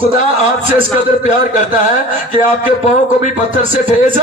خدا آپ سے اس قدر پیار کرتا ہے کہ آپ کے پاؤں کو بھی پتھر سے ٹھیس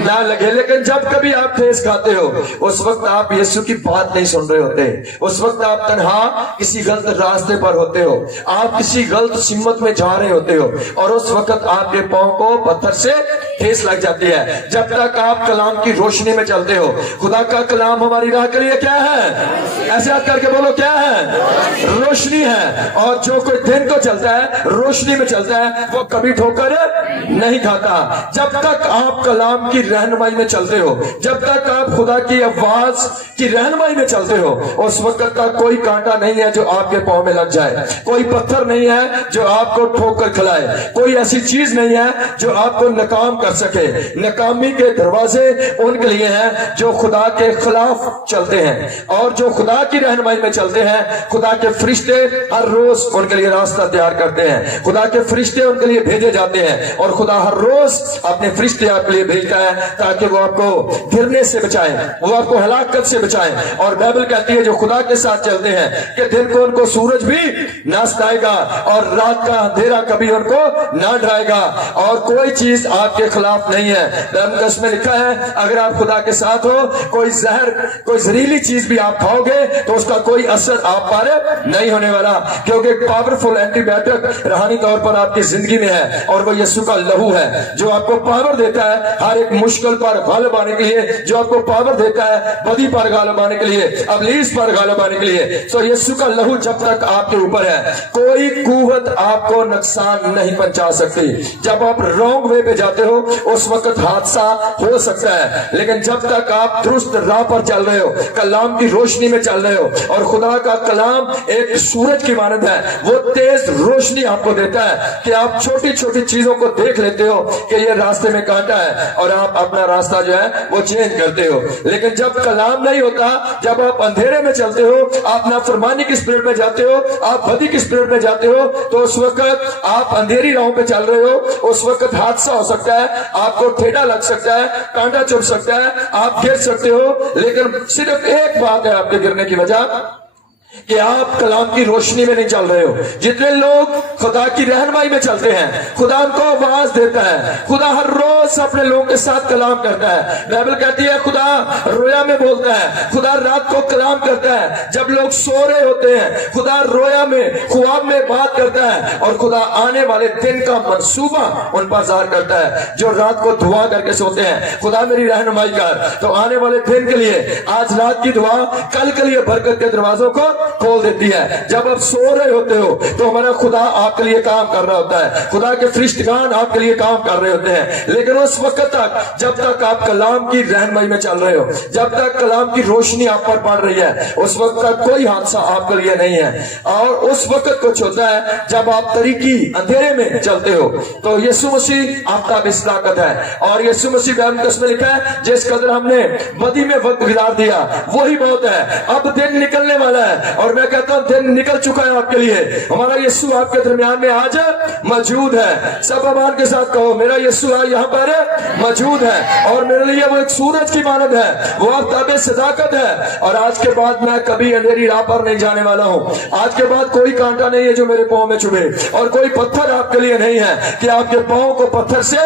نہ لگے، لیکن جب کبھی آپ ٹھیس کھاتے ہو اس وقت آپ یسوع کی بات نہیں سن رہے ہوتے، اس وقت آپ تنہا کسی غلط راستے پر ہوتے ہو، آپ کسی غلط سمت میں جا رہے ہوتے ہو، اور اس وقت آپ کے پاؤں کو پتھر سے ٹھیس لگ جاتی ہے۔ جب تک آپ کلام کی روشنی میں چلتے ہو، خدا کا کلام ہماری راہ کے لیے کیا ہے؟ ایسے ہاتھ کر کے بولو کیا ہے؟ روشنی ہے، اور جو کوئی دن کو چلتا ہے روشنی میں چلتا ہے وہ کبھی ٹھوکر نہیں کھاتا۔ جب تک آپ کلام کی رہنمائی میں چلتے ہو، جب تک آپ خدا کی آواز کی رہنمائی میں چلتے ہو، اس وقت کا کوئی کانٹا نہیں ہے جو آپ کے پاؤں میں لگ جائے، کوئی پتھر نہیں ہے جو آپ کو ٹھوکر کھلائے، کوئی ایسی چیز نہیں ہے جو آپ کو ناکام کر سکے۔ ناکامی کے دروازے ان کے لیے ہیں جو خدا کے خلاف چلتے ہیں، اور جو خدا کی رہنمائی میں چلتے ہیں خدا کے فرشتے ہر روز ان کے لیے راستہ تیار کرتے ہیں، خدا کے فرشتے ان کے لیے بھیجے جاتے ہیں، اور خدا ہر روز اپنے فرشتے آپ کے لیے بھیجتا ہے تاکہ وہ آپ کو گرنے سے بچائیں، وہ آپ کو ہلاکت سے بچائیں۔ اور بائبل کہتی ہے جو خدا کے ساتھ چلتے ہیں کہ دن کو ان کو سورج بھی نہ ستائے گا اور رات کا اندھیرا کبھی ان کو نہ ڈرائے گا، اور کوئی چیز آپ کے خلاف نہیں ہے۔ اس میں لکھا ہے اگر آپ خدا کے ساتھ ہو، کوئی زہر کوئی زہریلی چیز بھی آپ کھاؤ گے تو اس کا کوئی اثر آپ پر نہیں ہونے والا، کیونکہ ایک پاورفل اینٹی بائیوٹک روحانی طور پر آپ کی زندگی میں ہے، اور وہ یسوع کا لہو ہے جو آپ کو پاور دیتا ہے ہر ایک مشکل پر غالب آنے کے لیے، جو آپ کو پاور دیتا ہے بدی پر غالب آنے کے لیے، ابلیس پر غالب آنے کے لیے۔ سو یسوع کا لہو جب تک آپ کے اوپر ہے کوئی قوت آپ کو نقصان نہیں پہنچا سکتی۔ جب آپ رانگ وے پہ جاتے ہو اس وقت حادثہ ہو سکتا ہے، لیکن جب تک آپ درست راہ پر چل رہے ہو، کلام کی روشنی میں چل رہے ہو، اور خدا کا کلام ایک سورج کی مانند ہے، وہ تیز روشنی آپ کو دیتا ہے کہ آپ چھوٹی چھوٹی چیزوں کو دیکھ لیتے ہو کہ یہ راستے میں کانٹا ہے، اور آپ اپنا راستہ جو ہے وہ چینج کرتے ہو۔ لیکن جب کلام نہیں ہوتا، جب آپ اندھیرے میں چلتے ہو، آپ نافرمانی کی اسپرٹ میں جاتے ہو، آپ بدی کی اسپرٹ میں جاتے ہو، تو اس وقت آپ اندھیری راہوں پہ چل رہے ہو، اس وقت حادثہ ہو سکتا ہے، آپ کو ٹھیڈا لگ سکتا ہے، کانٹا چبھ سکتا ہے، آپ گر سکتے ہو، لیکن صرف ایک بات ہے آپ کے گرنے کی وجہ کہ آپ کلام کی روشنی میں نہیں چل رہے ہو۔ جتنے لوگ خدا کی رہنمائی میں چلتے ہیں خدا ان کو آواز دیتا ہے، خدا ہر روز اپنے لوگوں کے ساتھ کلام کرتا ہے۔ بائبل کہتی ہے خدا رویا میں بولتا ہے، خدا رات کو کلام کرتا ہے، جب لوگ سو رہے ہوتے ہیں خدا رویا میں خواب میں بات کرتا ہے، اور خدا آنے والے دن کا منصوبہ ان پر ظاہر کرتا ہے۔ جو رات کو دعا کر کے سوتے ہیں خدا میری رہنمائی کر، تو آنے والے دن کے لیے آج رات کی دعا کل کے لیے برکت کے دروازوں کو کھول دیتی ہے۔ جب آپ سو رہے ہوتے ہو تو ہمارا خدا آپ کے لیے کام کر رہا ہوتا ہے، خدا کے فرشتگان آپ کے لیے کام کر رہے ہوتے ہیں، لیکن اس وقت تک جب تک آپ کلام کی رہنمائی میں چل رہے ہو، جب تک کلام کی روشنی آپ پر پڑ رہی ہے، اس وقت تک کوئی حادثہ آپ کے لیے نہیں ہے۔ اور اس وقت کچھ ہوتا ہے جب آپ طریقی اندھیرے میں چلتے ہو، تو یسوع مسیح آفتاب اصلاحت ہے، اور یسوع مسیح میں لکھا ہے جس قدر ہم نے بدی میں وقت گزار دیا وہی بہت ہے، اب دن نکلنے والا ہے، اور میں کہتا ہوں دن نکل چکا ہے آپ کے لیے۔ ہمارا یسوع آپ کے درمیان میں آج موجود ہے۔ سب امان کے ساتھ کہو میرا یسوع یہاں پر موجود ہے، اور میرے لیے وہ ایک سورج کی مانند ہے، وہ آفتاب صداقت ہے، اور آج کے بعد میں کبھی اندھیری راہ پر نہیں جانے والا ہوں۔ آج کے بعد کوئی کانٹا نہیں ہے جو میرے پاؤں میں چبھے، اور کوئی پتھر آپ کے لیے نہیں ہے کہ آپ کے پاؤں کو پتھر سے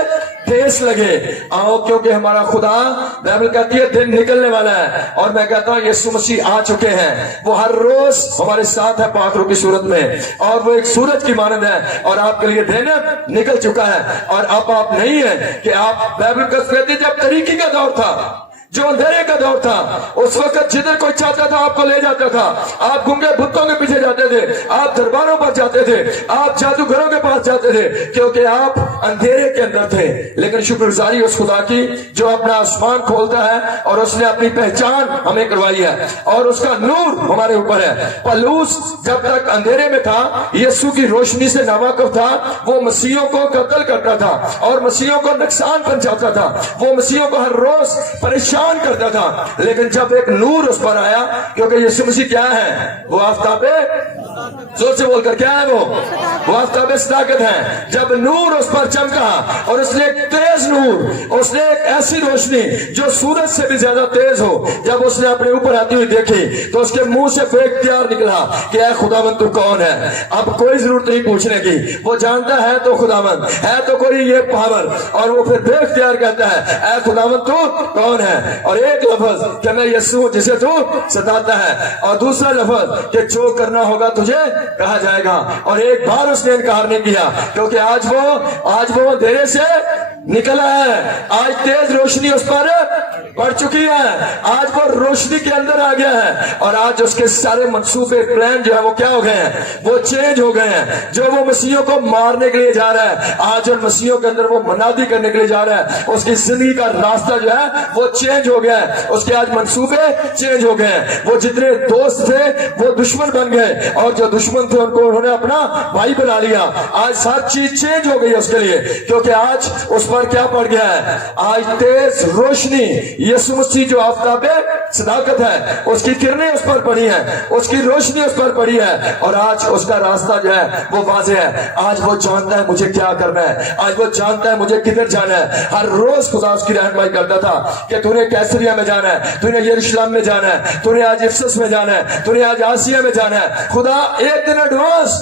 ٹھیس لگے۔ آؤ کیونکہ ہمارا خدا بائبل کہتی ہے دن نکلنے والا ہے، اور میں کہتا ہوں یسوع مسیح آ چکے ہیں، وہ ہر روز ہمارے ساتھ ہے پاک روح کی صورت میں، اور وہ ایک سورج کی مانند ہے، اور آپ کے لیے دن نکل چکا ہے، اور اب آپ نہیں ہیں کہ آپ بائبل کہتی ہے جب طریقی کا دور تھا، جو اندھیرے کا دور تھا، اس وقت جدھر کوئی چاہتا تھا آپ کو لے جاتا تھا، آپ گنگے بتوں کے پیچھے جاتے تھے، آپ درباروں پر جاتے تھے، آپ جادوگروں کے پاس جاتے تھے، کیونکہ آپ اندھیرے کے اندر تھے۔ لیکن شکرگزاری اس خدا کی جو اپنا آسمان کھولتا ہے، اور اس نے اپنی پہچان ہمیں کروائی ہے، اور اس کا نور ہمارے اوپر ہے۔ پلوس جب تک اندھیرے میں تھا یسوع کی روشنی سے ناواقف تھا، وہ مسیحوں کو قتل کرتا تھا اور مسیحوں کو نقصان پہنچاتا تھا، وہ مسیحوں کو ہر روز پریشان परेशान करता था, लेकिन जब एक नूर उस पर आया, क्योंकि यीशु मसीह क्या है? वो आफताब, जोर से बोलकर, क्या है वो आफताब सदाकत है। जब नूर उस पर चमका और उसने एक तेज नूर, उसने एक ऐसी रोशनी जो सूरज से भी ज्यादा तेज हो, जब उसने अपने ऊपर आती हुई देखी तो उसके मुंह से बेख्तियार निकला कि ऐ खुदावंद तू कौन है। अब कोई जरूरत नहीं पूछने की, वो जानता है तो खुदावंद है, तो कोई ये पावर, और वो फिर बेख्तियार कहता है ऐ खुदावंद तू कौन है। और एक लफ्ज कि मैं यीशु हूं जिसे तू सताता है, और दूसरा लफ्ज कि जो करना होगा तुझे कहा जाएगा। और एक बार उसने इनकार नहीं किया, क्योंकि आज वो अंधेरे से निकला है, आज तेज रोशनी उस पर पड़ चुकी है, आज वो रोशनी के अंदर आ गया है, और आज उसके सारे मंसूबे प्लान जो है वो क्या हो गए हैं? वो चेंज हो गए हैं। जो वो मसीहों को मारने के लिए जा रहा है, आज उन मसीहों के अंदर वो मनादी करने के लिए जा रहा है। उसकी जिंदगी का रास्ता जो है वो चेंज हो गया है, उसके आज मंसूबे चेंज हो गए हैं। वो जितने दोस्त थे वो दुश्मन बन गए, और जो दुश्मन थे उनको उन्होंने अपना भाई बना लिया। आज हर चीज चेंज हो गई है उसके लिए, क्योंकि आज उस पर क्या पड़ गया है? आज तेज रोशनी यीशु मसीह जो आफताब सदाकत है, उसकी किरणें उस पर पड़ी हैं, उसकी रोशनी उस पर पड़ी है, और आज उसका रास्ता जो है वो वाज़ेह है। आज वो जानता है मुझे क्या करना है, आज वो जानता है मुझे किधर जाना है। हर रोज खुदा उसकी रहनुमाई करता था कि तूने कैसरिया में जाना है, तूने यरूशलेम में जाना है, तूने आज इफसस में जाना है, तूने आज आसिया में जाना है। खुदा एक दिन एडवांस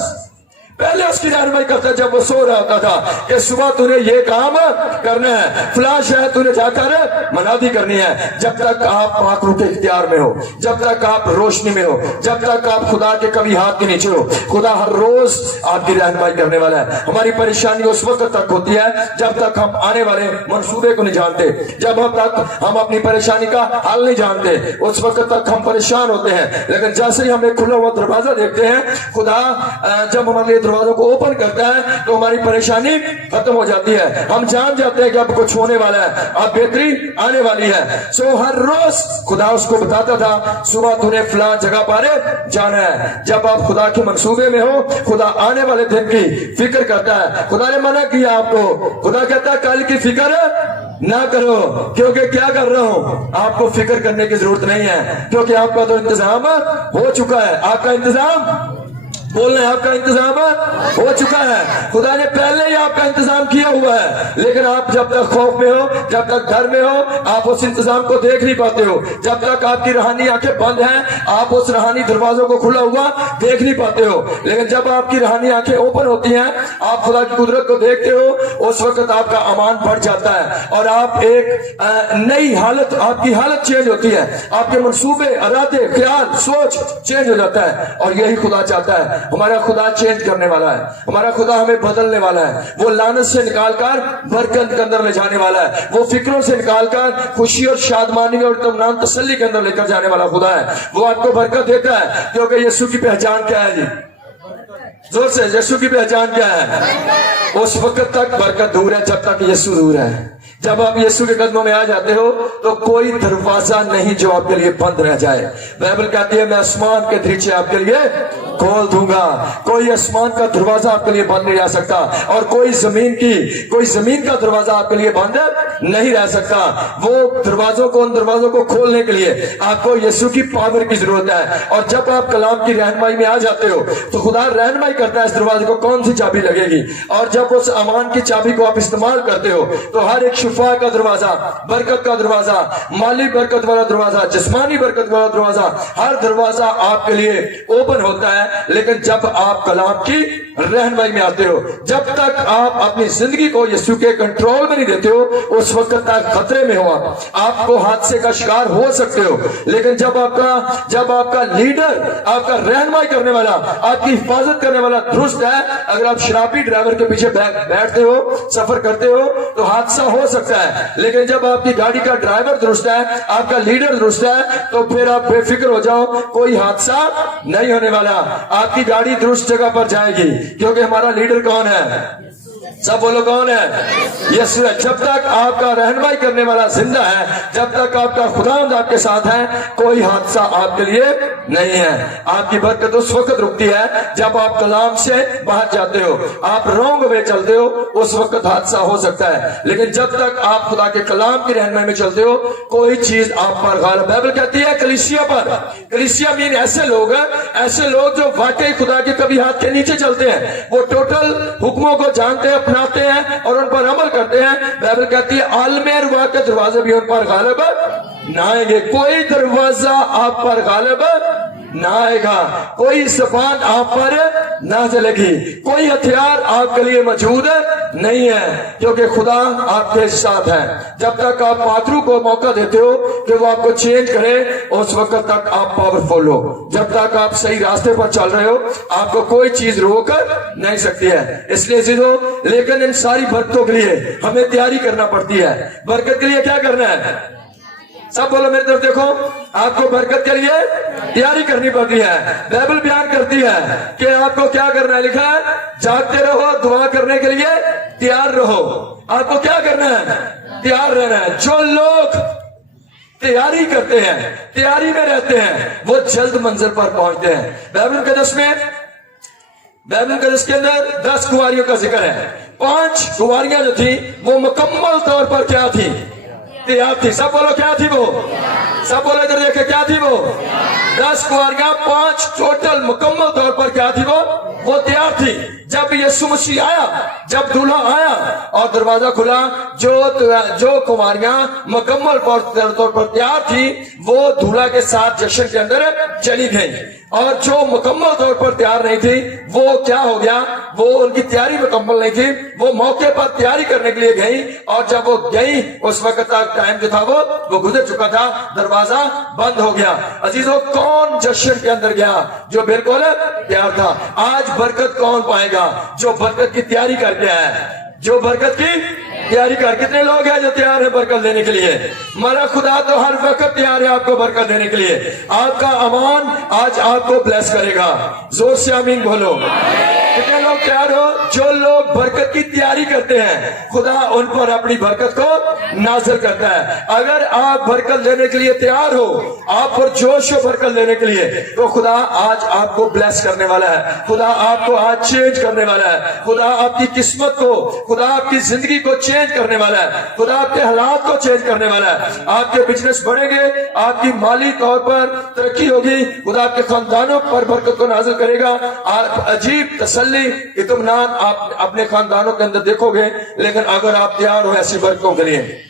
पहले उसकी रहनुमाई करता, जब वो सो रहा होता था कि सुबह तूने ये काम करना है, फलां शहर तूने जाकर मनादी करनी है। जब तक आप पाक रूह के इख्तियार में हो, जब तक आप रोशनी में हो, जब तक आप खुदा के कभी हाथ के नीचे हो, खुदा हर रोज आपकी रहनुमाई करने वाला है। हमारी परेशानी उस वक्त तक होती है जब तक हम आने वाले मंसूबे को नहीं जानते, जब हम अपनी परेशानी का हल नहीं जानते, उस वक्त तक हम परेशान होते हैं। लेकिन जैसे ही हम एक खुला हुआ दरवाजा देखते हैं, खुदा जब हमारे दरवाजों को ओपन करता है तो हमारी परेशानी खत्म हो जाती है। हम जान जाते हैं कि अब कुछ होने वाला है, अब बेहतरी आने वाली है। सो हर रोज खुदा उसको बताता था सुबह तूने फलां जगह पर जाना है। जब आप खुदा के मंसूबे में हो, खुदा आने वाले दिन की फिक्र करता है। खुदा ने मना किया आपको, खुदा कहता है कल की फिक्र ना करो, क्योंकि क्या कर रहा हूं? आपको फिक्र करने की जरूरत नहीं है, क्योंकि आपका तो इंतजाम हो चुका है। आपका इंतजाम बोलना है, आपका इंतजाम हो चुका है। खुदा ने पहले ही आपका इंतजाम किया हुआ है, लेकिन आप जब तक खौफ में हो, जब तक डर में हो, आप उस इंतजाम को देख नहीं पाते हो। जब तक आपकी रूहानी आंखें बंद हैं, आप उस रूहानी दरवाजों को खुला हुआ देख नहीं पाते हो। लेकिन जब आपकी रूहानी आंखें ओपन होती हैं, आप खुदा की कुदरत को देखते हो, उस वक्त आपका अमान बढ़ जाता है, और आप एक नई हालत, आपकी हालत चेंज होती है, आपके मंसूबे, इरादे, ख्याल, सोच चेंज हो जाता है। और यही खुदा चाहता है। हमारा खुदा चेंज करने वाला है, हमारा खुदा हमें बदलने वाला है। वो लानत से निकालकर बरकत के अंदर ले जाने वाला है। वो फिक्रों से निकालकर खुशी और शादमानी और इत्मीनान तसल्ली के अंदर लेकर जाने वाला खुदा है। वो आपको बरकत देता है, क्योंकि यीशु की पहचान क्या है जी? जोर से, यीशु की पहचान क्या है? उस वक्त तक बरकत दूर है जब तक यीशु दूर है। जब आप यीशु के कदमों में आ जाते हो तो कोई दरवाजा नहीं जो आपके लिए बंद रह जाए। बाइबल कहती है मैं आसमान के दरीचे आपके लिए खोल दूंगा। कोई आसमान का दरवाजा आपके लिए बंद नहीं रह सकता, और कोई जमीन का दरवाजा आपके लिए बंद नहीं रह सकता। वो दरवाजों को, उन दरवाजों को खोलने के लिए आपको यीशु की पावर की जरूरत है। और जब आप कलाम की रहनुमाई में आ जाते हो तो खुदा रहनुमाई करता है इस दरवाजे को कौन सी चाबी लगेगी। और जब उस अमान की चाबी को आप इस्तेमाल करते हो तो हर एक शिफा का दरवाजा, बरकत का दरवाजा, माली बरकत वाला दरवाजा, जिस्मानी बरकत वाला दरवाजा, हर दरवाजा आपके लिए ओपन होता है। लेकिन जब आप कलाम की रहनुमाई में आते हो, जब तक आप अपनी जिंदगी को यीशु के कंट्रोल में नहीं देते हो, उस वक्त तक खतरे में हो, आपको हादसे का शिकार हो सकते हो। लेकिन जब आपका लीडर, आपका रहनुमाई करने वाला, आपकी हिफाजत करने वाला दुरुस्त है, अगर आप शराबी ड्राइवर के पीछे बैठते हो, सफर करते हो, तो हादसा हो सकता है। लेकिन जब आपकी गाड़ी का ड्राइवर दुरुस्त है, आपका लीडर दुरुस्त है, तो फिर आप बेफिक्र हो जाओ, कोई हादसा नहीं होने वाला। आपकी गाड़ी दुरुस्त जगह पर जाएगी, क्योंकि हमारा लीडर कौन है? सब बोलो कौन है? यीशु है। जब तक आपका रहनुमाई करने वाला जिंदा है, जब तक आपका खुदावंद आपके साथ है, कोई हादसा आपके लिए नहीं है। आपकी बरकत उस वक्त रुकती है जब आप कलाम से बाहर जाते हो, आप रॉन्ग वे चलते हो, उस वक्त हादसा हो सकता है। लेकिन जब तक आप खुदा के कलाम की रहनुमाई में चलते हो, कोई चीज आप पर गालिब। बाइबल कहती है कलीसिया पर, कलीसिया मीन ऐसे लोग हैं, ऐसे लोग जो वाकई खुदा के कभी हाथ के नीचे चलते हैं, वो टोटल हुक्मों को जानते हैं, अपनाते हैं और उन पर अमल करते हैं। बाइबल कहती है आलमे रुआ के दरवाजे भी उन पर गालिब ना आएंगे। कोई दरवाजा आप पर गालिब ना आएगा, कोई ज़बान आप पर ना चलेगी, कोई हथियार आपके लिए मौजूद नहीं है, क्योंकि खुदा आपके साथ है। जब तक आप पात्रू को मौका देते हो कि वो आपको चेंज करे, उस वक्त तक आप पावरफुल हो। जब तक आप सही रास्ते पर चल रहे हो, आपको कोई चीज रोक नहीं सकती है। इसलिए जीरो, लेकिन इन सारी बरकतों के लिए हमें तैयारी करना पड़ती है। बरकत के लिए क्या करना है? सब बोलो मेरी तरफ देखो। आपको बरकत के लिए तैयारी करनी पड़ती है। बाइबल बयान करती है कि आपको क्या करना है, लिखा है जागते रहो, दुआ करने के लिए तैयार रहो। आपको क्या करना है? तैयार रहना है। जो लोग तैयारी करते हैं, तैयारी में रहते हैं, वो जल्द मंजिल पर पहुंचते हैं। बाइबल कदस के अंदर 10 कुंवारियों का जिक्र है। 5 कुंवारियां जो थी वो मुकम्मल तौर पर क्या थी? तैयार थी। सब बोलो क्या थी वो? सब बोलो इधर देखे क्या थी वो? 10 कुंवारियां, 5 टोटल मुकम्मल तौर पर क्या थी वो तैयार थी। जब यीशु मसीह आया, जब दूल्हा आया और दरवाजा खुला, जो कुंवारियां मुकम्मल तौर पर तैयार थी, वो दूल्हा के साथ जश्न के अंदर चली गई। और जो मुकम्मल तौर पर तैयार नहीं थी, वो क्या हो गया? वो उनकी तैयारी मुकम्मल नहीं थी, वो मौके पर तैयारी करने के लिए गई, और जब वो गई उस वक्त तक टाइम जो था वो गुजर चुका था, दरवाजा बंद हो गया। अजीजों, कौन जश्न के अंदर गया? जो बिल्कुल तैयार था। आज बरकत कौन पाएगा? जो बरकत की तैयारी करके आया है, जो बरकत की तैयारी कर। कितने लोग हैं जो तैयार है बरकत देने के लिए? हमारा खुदा तो हर वक्त तैयार है आपको बरकत देने के लिए। आपका अमान आज आपको ब्लेस करेगा। जोर से आमीन बोलो। कितने लोग तैयार हो? जो लोग बरकत की तैयारी करते हैं, खुदा उन पर अपनी बरकत को नाज़िल करता है। अगर आप बरकत देने के लिए तैयार हो, आप पर जोश हो बरकत देने के लिए, तो खुदा आज आपको ब्लेस करने वाला है। खुदा आपको आज चेंज करने वाला है। खुदा आपकी किस्मत को, खुदा आपकी जिंदगी को चेंज करने वाला है। खुदा आपके हालात को चेंज करने वाला है। आपके बिजनेस बढ़ेंगे, आपकी माली तौर पर तरक्की होगी, खुदा आपके खानदानों पर बरकत को नाज़िल करेगा। आप अजीब तसल्ली, इत्मीनान आप अपने खानदानों के अंदर देखोगे। लेकिन अगर आप तैयार हो ऐसी बरकतों के लिए,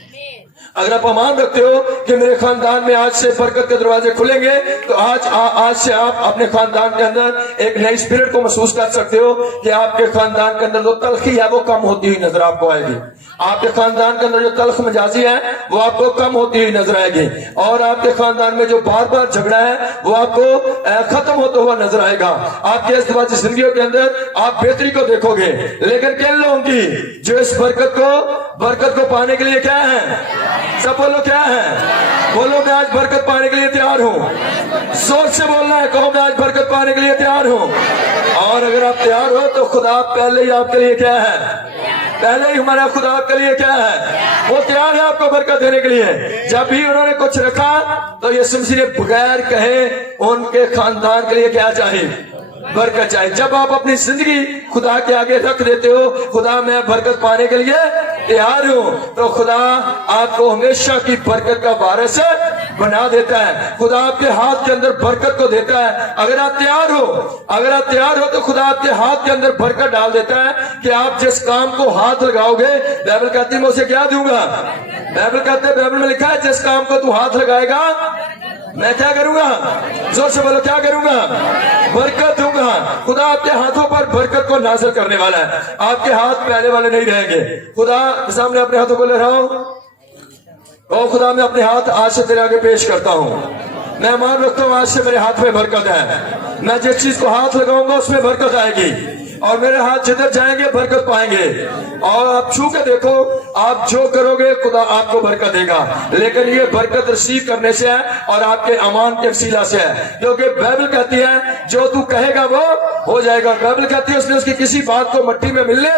अगर आप अमान रखते हो कि मेरे खानदान में आज से बरकत के दरवाजे खुलेंगे, तो आज से आप अपने खानदान के अंदर एक नई स्पिरिट को महसूस कर सकते हो कि आपके खानदान के अंदर जो तलखी है वो कम होती हुई नजर आपको आएगी। आपके खानदान के अंदर जो तल्ख मिजाजी है वो आपको कम होती हुई नजर आएगी। और आपके खानदान में जो बार बार झगड़ा है वो आपको खत्म होता हुआ नजर आएगा। आपके इस दरवाजे जिंदगी के अंदर आप बेहतरी को देखोगे। लेकिन किन लोगों की जो इस बरकत को पाने के लिए क्या है? सब बोलो क्या है? बोलो मैं आज बरकत पाने के लिए तैयार हूँ। जोर से बोलना है, कहो मैं आज बरकत पाने के लिए तैयार हूँ। और अगर आप तैयार हो तो खुदा पहले ही आपके लिए क्या है? पहले ही हमारा खुदा आपके लिए क्या है? वो तैयार है आपको बरकत देने के लिए। जब भी उन्होंने कुछ रखा तो यीशु मसीह ने बगैर कहे उनके खानदान के लिए क्या चाहिए? बरकत चाहिए। जब आप अपनी जिंदगी खुदा के आगे रख देते हो, खुदा मैं बरकत पाने के लिए तैयार हूँ, तो खुदा आपको हमेशा की बरकत का वारिस बना देता है। खुदा आपके हाथ के अंदर बरकत को देता है। अगर आप तैयार हो तो खुदा आपके हाथ के अंदर बरकत डाल देता है कि आप जिस काम को हाथ लगाओगे, बाइबल कहती है मैं उसे क्या दूंगा? बाइबल में लिखा है जिस काम को तू हाथ लगाएगा मैं क्या करूंगा? जोर से बोलो क्या करूंगा? बरकत दूंगा। खुदा आपके हाथों पर बरकत को नाज़िल करने वाला है। आपके हाथ पहले वाले नहीं रहेंगे। खुदा के सामने अपने हाथों को ले रहा हूं। ओ खुदा मैं अपने हाथ आज से तेरे आगे पेश करता हूं। मैं मान रखता हूं आज से मेरे हाथ में बरकत है। मैं जिस चीज को हाथ लगाऊंगा उसमें बरकत आएगी। اور میرے ہاتھ جدھر جائیں گے برکت پائیں گے. اور آپ چھو کے دیکھو, آپ جو کرو گے خدا آپ کو برکت دے گا, لیکن یہ برکت ریسیو کرنے سے ہے اور آپ کے امان کے وسیلہ سے ہے, کیونکہ بائبل کہتی ہے جو تو کہے گا وہ ہو جائے گا. بائبل کہتی ہے اس نے اس کی کسی بات کو مٹی میں ملنے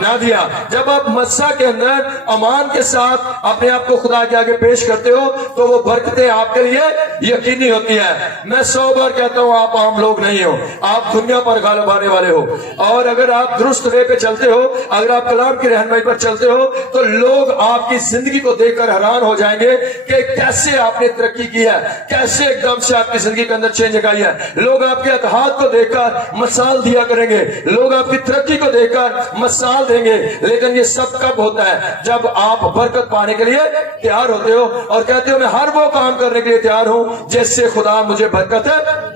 نہ دیا. جب آپ مسا کے اندر امان کے ساتھ اپنے آپ کو خدا کے آگے پیش کرتے ہو تو وہ برکتیں آپ کے لیے یقینی ہوتی ہے. میں 100 بار کہتا ہوں آپ عام لوگ نہیں ہو, آپ دنیا پر غالب آنے والے ہو. اور اگر آپ درست وے پہ چلتے ہو, اگر آپ کلام کی رہنمائی پر چلتے ہو, تو لوگ آپ کی زندگی کو دیکھ کر حیران ہو جائیں گے کہ کیسے آپ نے ترقی کی ہے, کیسے ایک دم سے آپ کی زندگی کے اندر چینج آئی ہے. لوگ آپ کے اتحاد کو دیکھ کر مثال دیا کریں گے, لوگ آپ کی ترقی کو دیکھ کر مثال دیں گے. لیکن یہ سب کب ہوتا ہے؟ جب آپ برکت پانے کے لیے تیار ہوتے ہو اور کہتے ہو میں ہر وہ کام کرنے کے لیے تیار ہوں جس سے خدا مجھے برکت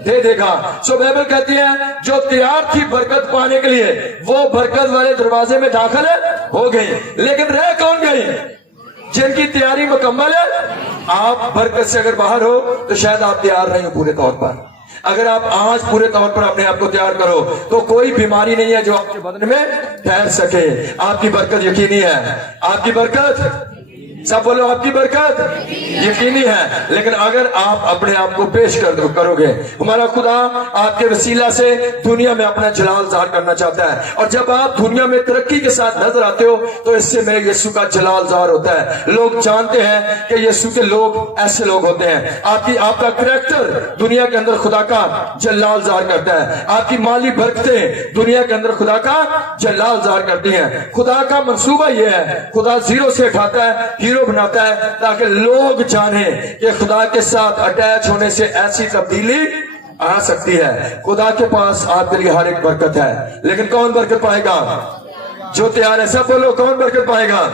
دے دے گا. سو بائبل کہتی ہے جو تیار تھی برکت پانے کے لیے وہ برکت والے دروازے میں داخل ہو گئی, لیکن رہ کون گئی؟ جن کی تیاری مکمل ہے. آپ برکت سے اگر باہر ہو تو شاید آپ تیار نہیں ہو پورے طور پر. اگر آپ آج پورے طور پر اپنے آپ کو تیار کرو تو کوئی بیماری نہیں ہے جو آپ کے بدن میں ٹھہر سکے. آپ کی برکت یقینی ہے, آپ کی برکت, سب بولو آپ کی برکت یقینی ہے. لیکن اگر آپ اپنے آپ کو پیش کرو گے, ہمارا خدا آپ کے وسیلہ سے دنیا میں اپنا جلال ظاہر کرنا چاہتا ہے. اور جب آپ دنیا میں ترقی کے ساتھ نظر آتے ہو تو اس سے میرے یسوع کا جلال ظاہر ہوتا ہے. لوگ جانتے ہیں کہ یسوع کے لوگ ایسے لوگ ہوتے ہیں. آپ کا کریکٹر دنیا کے اندر خدا کا جلال ظاہر کرتا ہے. آپ کی مالی برکتیں دنیا کے اندر خدا کا جلال ظاہر کرتی ہیں. خدا کا منصوبہ یہ ہے, خدا زیرو سے اٹھاتا ہے, ہیرو بناتا ہے, تاکہ لوگ جانیں کہ خدا کے ساتھ اٹیچ ہونے سے ایسی تبدیلی آ سکتی ہے. خدا کے پاس آپ کے لیے ہر ایک برکت ہے, لیکن کون برکت پائے گا؟ جو تیار ہے. سب بولو کون برکت پائے گا؟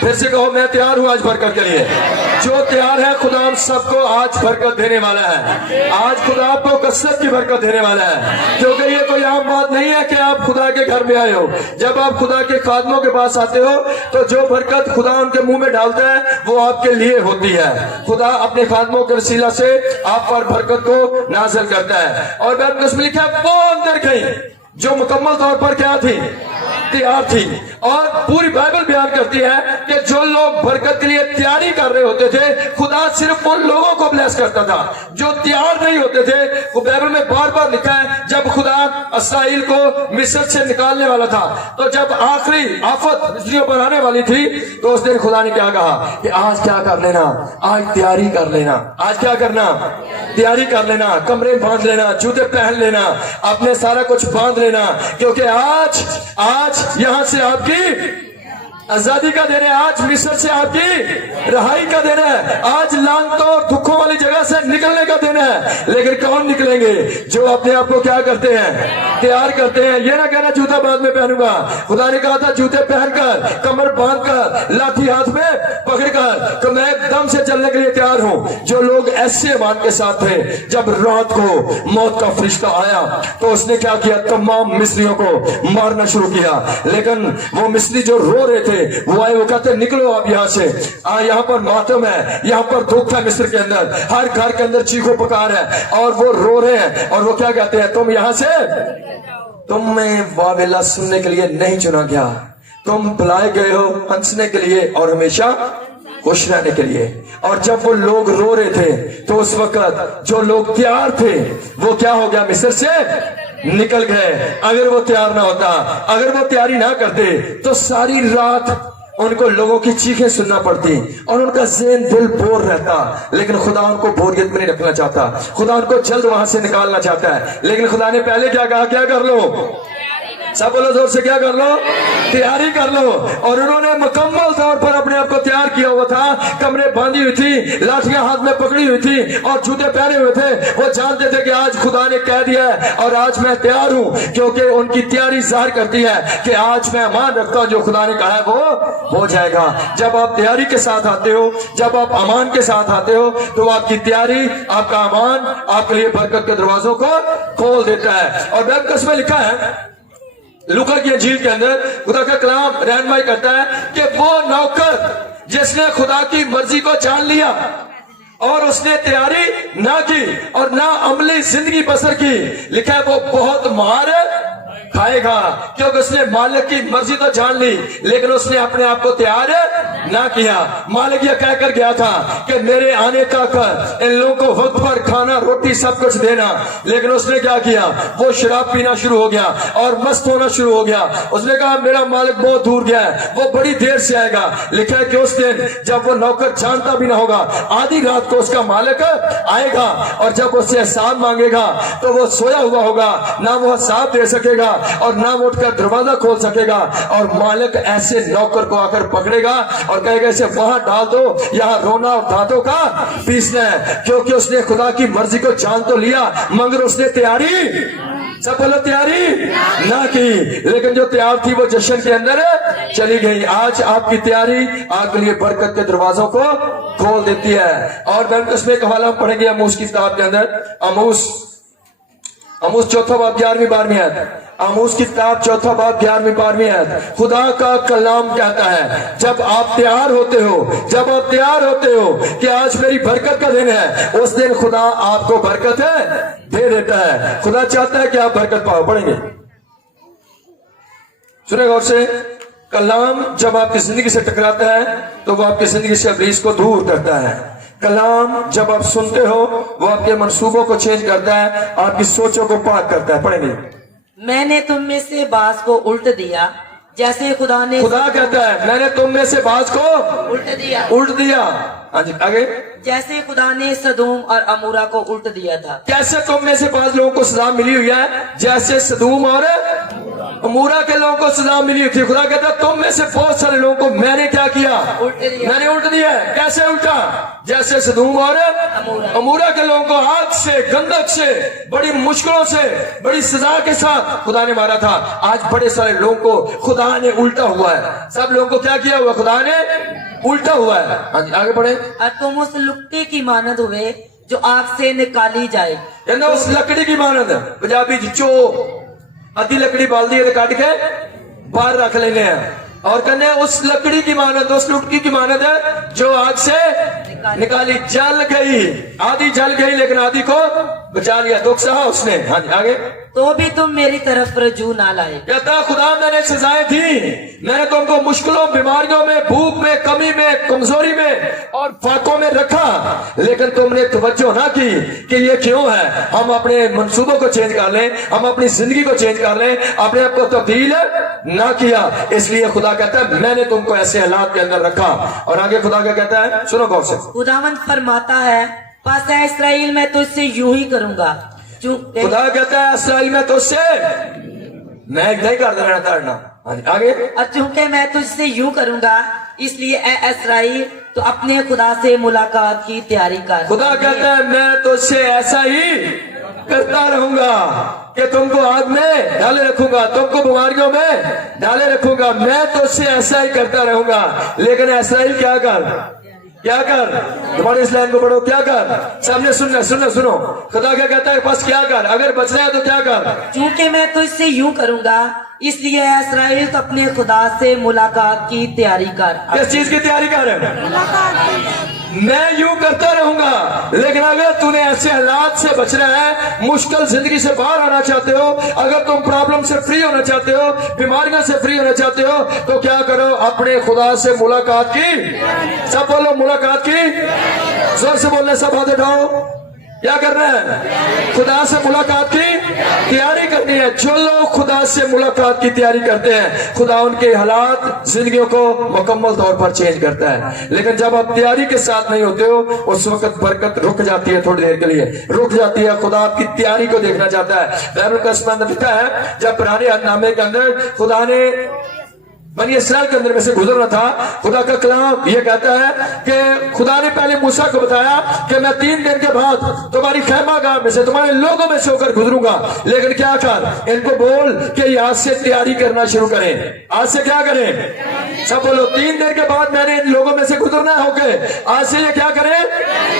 پھر سے کہو میں تیار ہوں آج برکت کے لیے. جو تیار ہے خدا ہم سب کو آج برکت دینے والا ہے. آج خدا آپ کو کثرت کی برکت دینے والا ہے, کیونکہ یہ کوئی عام بات نہیں ہے کہ آپ خدا کے گھر میں آئے ہو. جب آپ خدا کے خادموں کے پاس آتے ہو تو جو برکت خدا ان کے منہ میں ڈالتا ہے وہ آپ کے لیے ہوتی ہے. خدا اپنے خادموں کے وسیلہ سے آپ پر برکت کو نازل کرتا ہے. اور بائبل میں لکھا ہے وہ اندر گئی جو مکمل طور پر کیا تھی؟ تیار تھی. اور پوری بائبل بیان کرتی ہے کہ جو لوگ برکت کے لیے تیاری کر رہے ہوتے تھے خدا صرف ان لوگوں کو بلیس کرتا تھا جو تیار نہیں ہوتے تھے. وہ بائبل میں بار بار لکھا ہے جب خدا اسرائیل کو مصر سے نکالنے والا تھا تو جب آخری آفت مصریوں پر آنے والی تھی تو اس دن خدا نے کیا کہا کہ آج کیا کر لینا, آج تیاری کر لینا. آج کیا کرنا؟ تیاری کر لینا, کمرے باندھ لینا, جوتے پہن لینا, اپنے سارا کچھ باندھ لینا, کیونکہ آج یہاں سے آپ کی آزادی کا دن ہے. آج مصر سے آپ کی رہائی کا دن ہے. آج لعنتوں اور دکھوں والی جگہ سے نکلنے کا دن ہے. لیکن کون نکلیں گے؟ جو اپنے آپ کو کیا کرتے ہیں؟ تیار کرتے ہیں. یہ نہ کہنا جوتا بعد میں پہنوں گا. خدا نے کہا تھا جوتے پہن کر, کمر باندھ کر, لاٹھی ہاتھ میں پکڑ کر کہ میں دم سے چلنے کے لیے تیار ہوں. جو لوگ ایسے ایمان کے ساتھ تھے جب رات کو موت کا فرشتہ آیا تو اس نے کیا کیا؟ تمام مصریوں کو مارنا شروع کیا. لیکن وہ مصری جو رو رہے تھے وہ آئے, وہ کہتے نکلو آپ یہاں سے. یہاں پر ماتم ہے, یہاں پر دکھ ہے. مصر کے اندر ہر گھر کے اندر چیخو پکار ہے اور وہ رو رہے ہیں. اور وہ کیا کہتے ہیں؟ تم یہاں سے, تمہیں واویلا سننے کے لیے نہیں چنا گیا, تم بلائے گئے ہو ہنسنے کے لیے اور ہمیشہ خوش رہنے کے لیے. اور جب وہ لوگ رو رہے تھے تو اس وقت جو لوگ تیار تھے وہ کیا ہو گیا؟ مصر سے نکل گئے. اگر وہ تیار نہ ہوتا, اگر وہ تیاری نہ کرتے تو ساری رات ان کو لوگوں کی چیخیں سننا پڑتی اور ان کا ذہن دل بور رہتا. لیکن خدا ان کو بوریت میں نہیں رکھنا چاہتا. خدا ان کو جلد وہاں سے نکالنا چاہتا ہے. لیکن خدا نے پہلے کیا کہا؟ کیا کر لو؟ سب بولو زور سے, کیا کر لو؟ تیاری کر لو. اور انہوں نے مکمل طور پر اپنے آپ کو تیار کیا ہوا تھا. کمرے باندھی ہوئی تھی, لاٹھیاں ہاتھ میں پکڑی ہوئی تھی اور جوتے پہنے ہوئے تھے. وہ جانتے تھے کہ آج خدا نے کہہ دیا ہے اور آج میں تیار ہوں, کیونکہ ان کی تیاری ظاہر کرتی ہے کہ آج میں امان رکھتا ہوں, جو خدا نے کہا ہے وہ ہو جائے گا. جب آپ تیاری کے ساتھ آتے ہو, جب آپ امان کے ساتھ آتے ہو تو آپ کی تیاری, آپ کا امان آپ کے لیے برکت کے دروازوں کو کھول دیتا ہے. اور بائبل میں لکھا ہے لوکا کی انجیل کے اندر خدا کا کلام رہنمائی کرتا ہے کہ وہ نوکر جس نے خدا کی مرضی کو جان لیا اور اس نے تیاری نہ کی اور نہ عملی زندگی بسر کی, لکھا ہے وہ بہت مہار खाएगा, क्योंकि उसने मालिक की मर्जी तो जान ली, लेकिन उसने अपने आप को तैयार ना किया। मालिक ये कहकर गया था कि मेरे आने तक इन लोगों को वक्त पर खाना रोटी सब कुछ देना, लेकिन उसने क्या किया, वो शराब पीना शुरू हो गया और मस्त होना शुरू हो गया। उसने कहा मेरा मालिक बहुत दूर गया है, वो बड़ी देर से आएगा। लिखा है कि उस दिन जब वो नौकर जानता भी ना होगा, आधी रात को उसका मालिक आएगा और जब उससे हिसाब मांगेगा तो वो सोया हुआ होगा, ना वो हिसाब दे सकेगा और ना वो उठकर दरवाजा खोल सकेगा। और मालिक ऐसे नौकर को आकर पकड़ेगा और कहेगा इसे वहां डाल दो, यहाँ रोना और दांतों का पीसना है, क्योंकि उसने खुदा की मर्जी को जान तो लिया मगर उसने तैयारी, सब बोलो तैयारी ना की। लेकिन जो तैयार थी वो जश्न के अंदर चली गई। आज आपकी तैयारी आपके लिए बरकत के दरवाजों को खोल देती है। और मैं उसमें एक हवाला पढ़ेंगे आमोस की किताब के अंदर, आमोस चौथा बाब 11वीं 12वीं आयत। आमोस की किताब चौथा बाब 11वीं 12वीं आयत। खुदा का कलाम कहता है जब आप तैयार होते हो, जब आप तैयार होते हो कि आज मेरी बरकत का दिन है, उस दिन खुदा आपको बरकत दे देता है। खुदा चाहता है कि आप बरकत पाओ। पढ़ेंगे, सुने गौर से। कलाम जब आपकी जिंदगी से टकराता है तो वो आपकी जिंदगी से इब्लीस को दूर करता है। कलाम जब आप सुनते हो वो आपके मंसूबों को चेंज करता है, आपकी सोचों को पाक करता है। पढ़ेंगे, मैंने तुम में से बाज को उल्ट दिया जैसे खुदा ने, खुदा कहता है मैंने तुम में से बाज को उल्ट दिया। हाँ जी, आगे। जैसे खुदा ने सदूम और अमूरा को उल्ट दिया था। कैसे तुम में से 5 लोगों को सजा मिली हुई है, जैसे सदूम और अमूरा के लोगों को सजा मिली हुई थी। खुदा कहता है तुम में से बहुत सारे लोगों को मैंने क्या किया, मैंने उल्ट दिया। कैसे उल्टा, जैसे सदूम और अमूरा के लोगों को आग से, गंधक से, बड़ी मुश्किलों से, बड़ी सजा के साथ खुदा ने मारा था। आज बड़े सारे लोगों को खुदा ने उल्टा हुआ है। सब लोगों को क्या किया हुआ, खुदा ने उल्टा हुआ है। हाँ जी, आगे बढ़े। और तुम उस लुक्टे की मानद हुए जो आग से निकाली जाए। उस लकड़ी की मानद, पंजाबी जो अद्धी लकड़ी बाल दी है काट के बाहर रख लेने हैं, और कहने उस लकड़ी की मानद, उस लुटकी की मानद है जो आग से निकाली, जल गई, आधी जल गई लेकिन आधी को बचा लिया, दुख सहा उसने। हाँ जी, आगे। तो भी तुम मेरी तरफ रजू ना लाए। कहता खुदा मैंने सजाएं दी, मैंने तुमको मुश्किलों, बीमारियों में, भूख में, कमी में, कमजोरी में और फाकों में रखा, लेकिन तुमने तवज्जो ना की कि ये क्यों है। हम अपने मंसूबों को चेंज कर लें, हम अपनी जिंदगी को चेंज कर लें, अपने आप को तब्दील ना किया। इसलिए खुदा कहता है मैंने तुमको ऐसे हालात के अंदर रखा। और आगे खुदा क्या कहता है, सुनो गौर से। खुदावंद फरमाता है बस है इस्राएल मैं तुझसे यूं ही करूंगा। खुदा कहता है इस्राएल में तुझसे मैं नहीं कर देना ताड़ना। आगे। और चूंकि मैं तुझसे यूं करूंगा इसलिए ए इस्राएल तो अपने खुदा से मुलाकात की तैयारी कर। खुदा कहता है मैं तुझसे ऐसा ही करता रहूंगा कि तुमको आग में डाले रखूंगा, तुमको बीमारियों में डाले रखूंगा, मैं तुझसे ऐसा ही करता रहूंगा। लेकिन इस्राएल क्या कर, क्या कर, तुम्हारे इस लाइन को पढ़ो, क्या कर, सामने सुनना, सुनो। खुदा क्या कहता है, बस क्या कर, अगर बचना है तो क्या कर। क्योंकि मैं तुझसे यूं करूंगा इसलिए इस्राएल तो अपने खुदा से मुलाकात की तैयारी कर। किस चीज की तैयारी कर, मैं यूं करता रहूंगा। लेकिन अगर तूने ऐसे हालात से बचना है, मुश्किल जिंदगी से बाहर आना चाहते हो, अगर तुम प्रॉब्लम से फ्री होना चाहते हो, बीमारियों से फ्री होना चाहते हो, तो क्या करो, अपने खुदा से मुलाकात की, सब बोलो मुलाकात की, जोर से बोलने, सब हाथ उठाओ। क्या करना है, खुदा से मुलाकात की तैयारी करनी है। जो लोग खुदा से मुलाकात की तैयारी करते हैं, खुदा उनके हालात, जिंदगियों को मुकम्मल तौर पर चेंज करता है। लेकिन जब आप तैयारी के साथ नहीं होते हो, उस वक्त बरकत रुक जाती है, थोड़ी देर के लिए रुक जाती है। खुदा आपकी तैयारी को देखना चाहता है। बैरुल कस्म में लिखा है, जब पुराने नामे के अंदर खुदा ने बनी इस्राएल के अंदर में से गुजरना था, खुदा का कलाम ये कहता है कि खुदा ने पहले मूसा को बताया कि मैं 3 दिन के बाद तुम्हारी खैमागाह में से, तुम्हारे लोगों में से होकर गुजरूंगा। लेकिन क्या कर, इनको बोल कि आज से तैयारी करना शुरू करें। आज से क्या करें, सब बोलो, 3 दिन के बाद मैंने इन लोगों में से गुजरना होके, आज से ये क्या करें,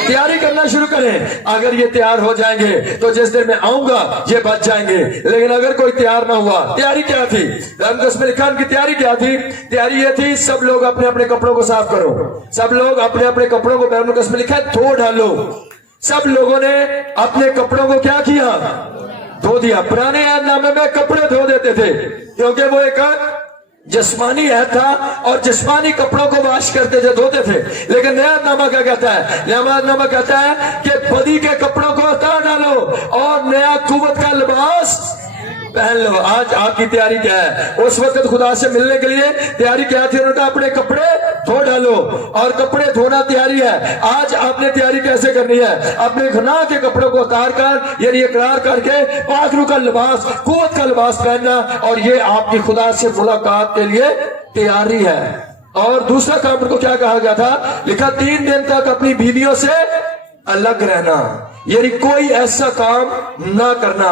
तैयारी करना शुरू करें। अगर ये तैयार हो जाएंगे तो जिस दिन मैं आऊंगा ये बच जाएंगे। लेकिन अगर कोई तैयार ना हुआ, तैयारी क्या थी, उसमें लिखा उनकी तैयारी क्या थी, तैयारी ये थी, सब लोग अपने अपने कपड़ों को साफ करो, सब लोग अपने अपने कपड़ों को, बैरुल कस्म लिखा है, धो डालो। सब लोगों ने अपने कपड़ों को क्या किया, धो दिया। पुराने नामे में कपड़े धो देते थे क्योंकि वो एक जिस्मानी है था और जिस्मानी कपड़ों को वाश करते थे, धोते थे। लेकिन नया नामा क्या कहता है? नया नामा कहता है कि बदी के कपड़ों को उतार डालो और नया कुव्वत का लिबास पहन लो। आज आपकी तैयारी क्या है? उस वक्त खुदा से मिलने के लिए तैयारी क्या थी? उन्होंने अपने कपड़े धो डालो, और कपड़े धोना तैयारी है। आज आपने तैयारी कैसे करनी है? अपने गुनाह के कपड़ों को उतार कर, यानी इकरार करके पाकरू का लिबास, कुव्वत का लिबास पहनना, और ये आपकी खुदा से मुलाकात के लिए तैयारी है। और दूसरा काम को क्या कहा गया था? लिखा 3 दिन तक अपनी बीवियों से अलग रहना, यानी कोई ऐसा काम ना करना।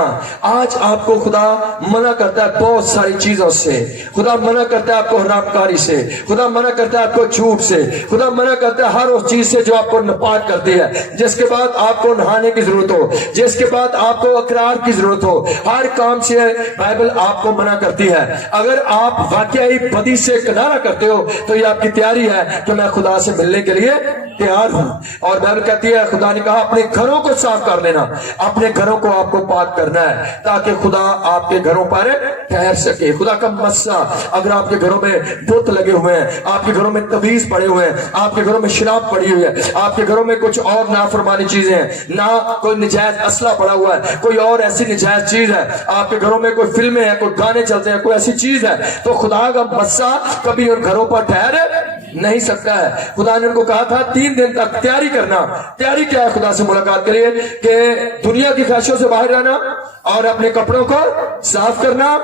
आज आपको खुदा मना करता है बहुत सारी चीजों से। खुदा मना करता है आपको हरामकारी से, खुदा मना करता है आपको झूठ से, खुदा मना करता है हर उस चीज से जो आपको नपाक करती है, जिसके बाद आपको नहाने की जरूरत हो, जिसके बाद आपको इकरार की जरूरत हो। हर काम से बाइबल आपको मना करती है। अगर आप वाकई बदी से किनारा करते हो तो ये आपकी तैयारी है कि मैं खुदा से मिलने के लिए तैयार हूं। और बाइबल कहती है, खुदा ने कहा अपने घरों को साफ कर लेना, अपने घरों को आपको पाक करना है ताकि खुदा आपके घरों पर ठहर सके। खुदा का मस्सा, अगर आपके घरों में बुत लगे हुए हैं, आपके घरों में तवीज पड़े हुए हैं, आपके घरों में शराब पड़ी हुई है, आपके घरों में कुछ और नाफरमानी चीजें हैं, ना कोई निजायज असला पड़ा हुआ है, कोई और ऐसी निजायज चीज है, आपके घरों में कोई फिल्में हैं, कोई गाने चलते हैं, कोई ऐसी चीज है, तो खुदा का मस्सा कभी उन घरों पर ठहर नहीं सकता है। खुदा ने उनको कहा था 3 दिन तक तैयारी करना। तैयारी क्या है खुदा से मुलाकात के लिए? कि दुनिया की ख्वाहिशों से बाहर रहना, और अपने कपड़ों को साफ करना,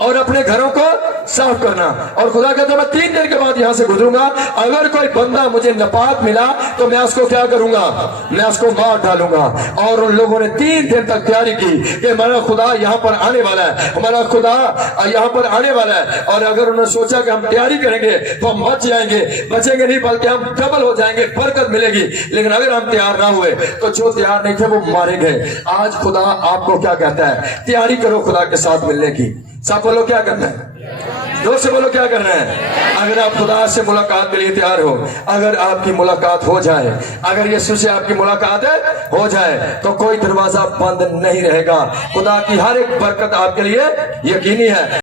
और अपने घरों को साफ करना। और खुदा कहता है मैं 3 दिन के बाद यहां से गुजरूंगा, अगर कोई बंदा मुझे नापाक मिला तो मैं उसको क्या करूंगा? मैं उसको मार डालूंगा। और उन लोगों ने 3 दिन तक तैयारी की कि हमारा खुदा यहां पर आने वाला है, हमारा खुदा यहां पर आने वाला है। और अगर उन्होंने सोचा कि हम तैयारी करेंगे तो हम बच जाएंगे, बचेंगे नहीं बल्कि हम डबल हो जाएंगे, बरकत मिलेगी। लेकिन अगर हम तैयार ना हुए तो जो तैयार नहीं थे वो मारे गए। आज खुदा आपको क्या कहता है? तैयारी करो खुदा के साथ मिलने की। सब बोलो क्या करना है? जोर से बोलो क्या करना है? अगर आप खुदा से मुलाकात के लिए तैयार हो, अगर आपकी मुलाकात हो जाए, अगर यीशु से आपकी मुलाकात हो जाए तो कोई दरवाजा बंद नहीं रहेगा। खुदा की हर एक बरकत आपके लिए यकीनी है।